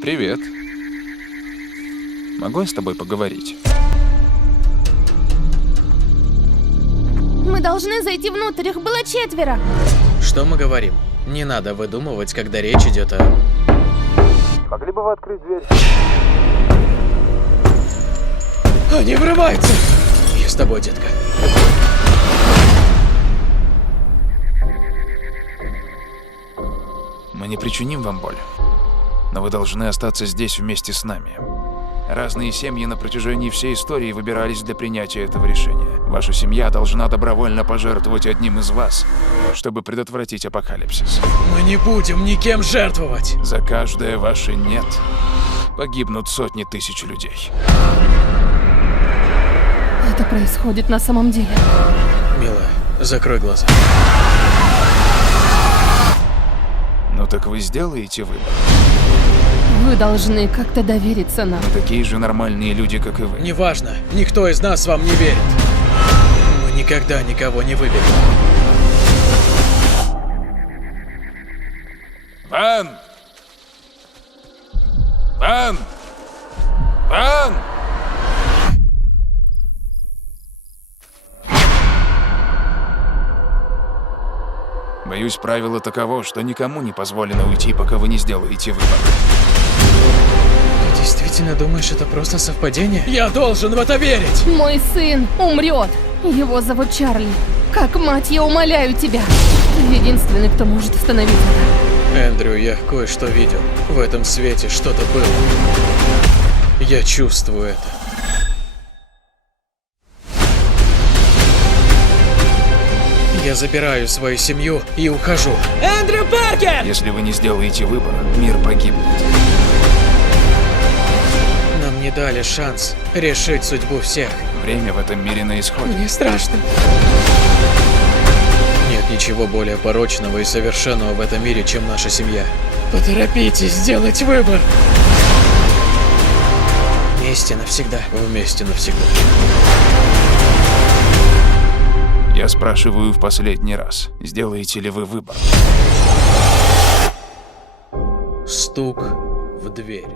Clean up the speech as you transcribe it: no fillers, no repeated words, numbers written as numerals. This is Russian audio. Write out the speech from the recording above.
Привет. Могу я с тобой поговорить? Мы должны зайти внутрь, их было 4. Что мы говорим? Не надо выдумывать, когда речь идет о... Могли бы вы открыть дверь? Они врываются! Я с тобой, детка. Мы не причиним вам боль, но вы должны остаться здесь вместе с нами. Разные семьи на протяжении всей истории выбирались для принятия этого решения. Ваша семья должна добровольно пожертвовать одним из вас, чтобы предотвратить апокалипсис. Мы не будем никем жертвовать! За каждое ваше «нет» погибнут сотни тысяч людей. Это происходит на самом деле. Милая, закрой глаза. Ну так вы сделаете выбор. Вы должны как-то довериться нам. Мы такие же нормальные люди, как и вы. Неважно, никто из нас вам не верит. Мы никогда никого не выберем. Ван! Ван! Ван! Боюсь, правило таково, что никому не позволено уйти, пока вы не сделаете выбор. Ты действительно думаешь, это просто совпадение? Я должен в это верить! Мой сын умрет. Его зовут Чарли. Как мать, я умоляю тебя. Ты единственный, кто может остановить это. Эндрю, я кое-что видел. В этом свете что-то было. Я чувствую это. Я забираю свою семью и ухожу. Эндрю Паркер! Если вы не сделаете выбор, мир погибнет. Нам не дали шанс решить судьбу всех. Время в этом мире на исходе. Мне страшно. Нет ничего более порочного и совершенного в этом мире, чем наша семья. Поторопитесь сделать выбор. Вместе навсегда. Вместе навсегда. Я спрашиваю в последний раз, сделаете ли вы выбор? Стук в дверь.